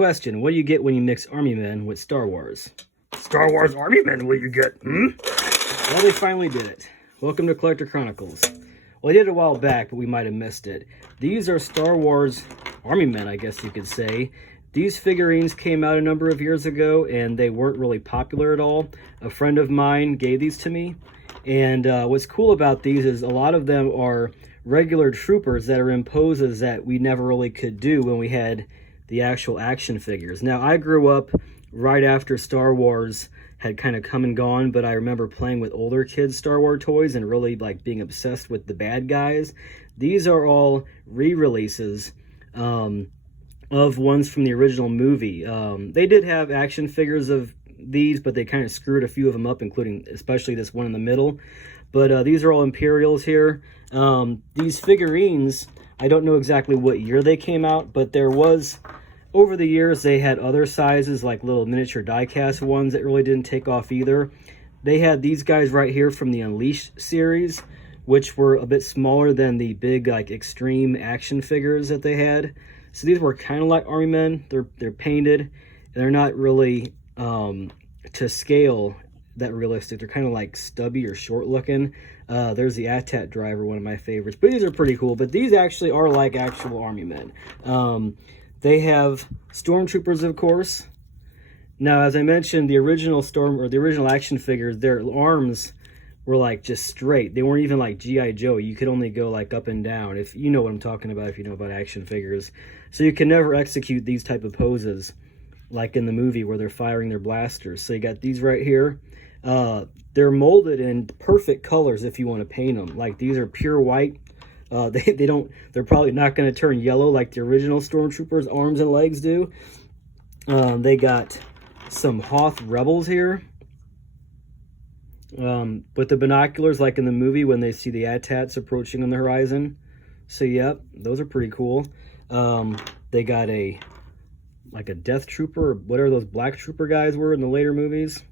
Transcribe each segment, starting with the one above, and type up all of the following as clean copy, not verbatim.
Question, what do you get when you mix armymen with Star Wars? Star Wars armymen, what you get, Well, they finally did it. Welcome to Collector Chronicles. Well, I did it a while back, but we might have missed it. These are Star Wars armymen, I guess you could say. These figurines came out a number of years ago, and they weren't really popular at all. A friend of mine gave these to me, and what's cool about these is a lot of them are regular troopers that are in poses that we never really could do when we had the actual action figures. Now, I grew up right after Star Wars had kind of come and gone, but I remember playing with older kids' Star Wars toys and really like being obsessed with the bad guys. These are all re-releases of ones from the original movie. They did have action figures of these, but they kind of screwed a few of them up, including especially this one in the middle. But these are all Imperials here. These figurines, I don't know exactly what year they came out, but there was, over the years, they had other sizes, like little miniature die-cast ones that really didn't take off either. They had these guys right here from the Unleashed series, which were a bit smaller than the big, like, extreme action figures that they had. So these were kind of like armymen. They're painted, and they're not really to scale that realistic. They're kind of like stubby or short looking. There's the AT-AT driver, one of my favorites. But these are pretty cool. But these actually are like actual armymen. They have stormtroopers, of course. Now, as I mentioned, the original action figures, their arms were like just straight. They weren't even like G.I. Joe. You could only go like up and down, if you know what I'm talking about, if you know about action figures. So you can never execute these type of poses like in the movie where they're firing their blasters. So you got these right here. They're molded in perfect colors if you want to paint them. Like these are pure white. They're probably not going to turn yellow like the original Stormtroopers' arms and legs do. They got some Hoth rebels here. With the binoculars like in the movie when they see the AT-ATs approaching on the horizon. So yep, those are pretty cool. They got a Death Trooper, or whatever those Black Trooper guys were in the later movies.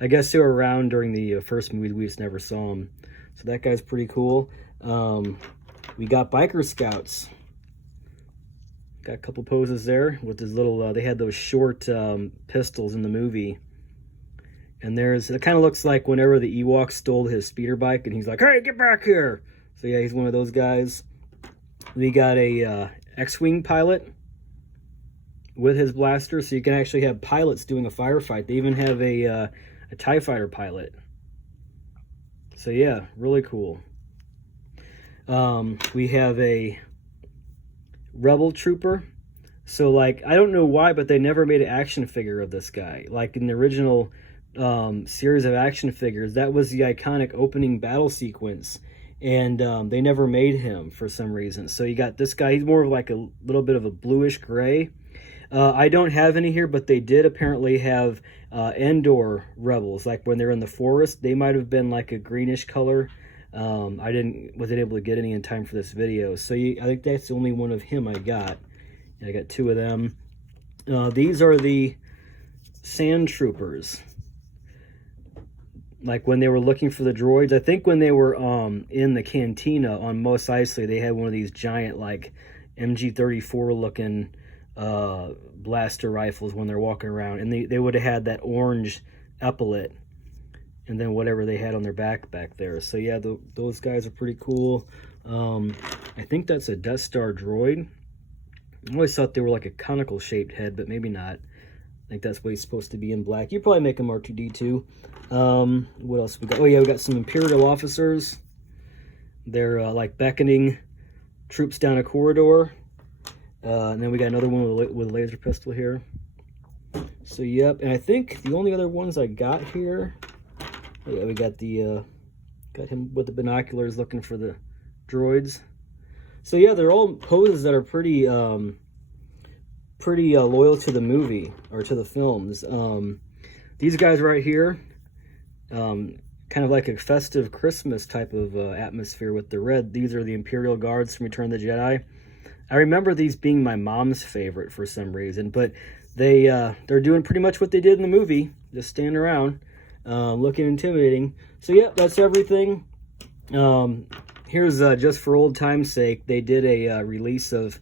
I guess they were around during the first movie, we just never saw them. So that guy's pretty cool. We got Biker Scouts. Got a couple poses there with this little, they had those short pistols in the movie. And it kind of looks like whenever the Ewok stole his speeder bike and he's like, hey, get back here. So yeah, he's one of those guys. We got a X-Wing pilot with his blaster, so you can actually have pilots doing a firefight. They even have a TIE fighter pilot. So yeah, really cool. We have a Rebel Trooper. So like, I don't know why, but they never made an action figure of this guy. Like in the original series of action figures, that was the iconic opening battle sequence, and they never made him for some reason. So you got this guy, he's more of like a little bit of a bluish gray. I don't have any here, but they did apparently have Endor rebels, like when they're in the forest. They might have been like a greenish color. I wasn't able to get any in time for this video, so I think that's the only one of him I got. I got two of them. These are the Sand Troopers. Like when they were looking for the droids, I think when they were in the cantina on Mos Eisley, they had one of these giant like MG-34 looking blaster rifles when they're walking around, and they would have had that orange epaulet and then whatever they had on their back there. So yeah, those guys are pretty cool. I think that's a Death Star droid. I always thought they were like a conical shaped head, but maybe not. I think that's what he's supposed to be in black. You probably make him R2-D2. What else we got? Oh yeah, we got some Imperial officers. They're like beckoning troops down a corridor. And then we got another one with a laser pistol here. So yep, and I think the only other ones I got here, oh, yeah, we got got him with the binoculars looking for the droids. So yeah, they're all poses that are pretty loyal to the movie or to the films. These guys right here, kind of like a festive Christmas type of atmosphere with the red. These are the Imperial Guards from Return of the Jedi. I remember these being my mom's favorite for some reason, but they're doing pretty much what they did in the movie, just standing around, looking intimidating. So yeah, that's everything. Here's just for old time's sake, they did a release of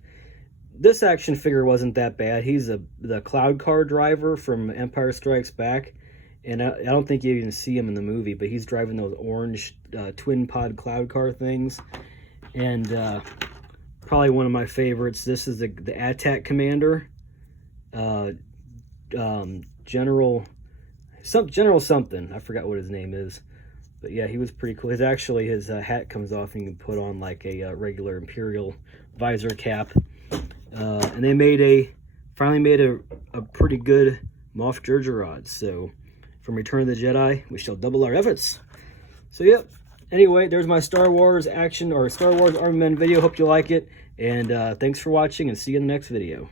this action figure wasn't that bad. He's the cloud car driver from Empire Strikes Back. And I don't think you even see him in the movie, but he's driving those orange twin pod cloud car things. And probably one of my favorites. This is the ATAC commander, General something. I forgot what his name is, but yeah, he was pretty cool. His hat comes off and you can put on like a regular Imperial visor cap. And they finally made a pretty good Moff Jerjerrod. So from Return of the Jedi, we shall double our efforts. So yep. Anyway, there's my Star Wars action or Star Wars Army Men video. Hope you like it. And thanks for watching and see you in the next video.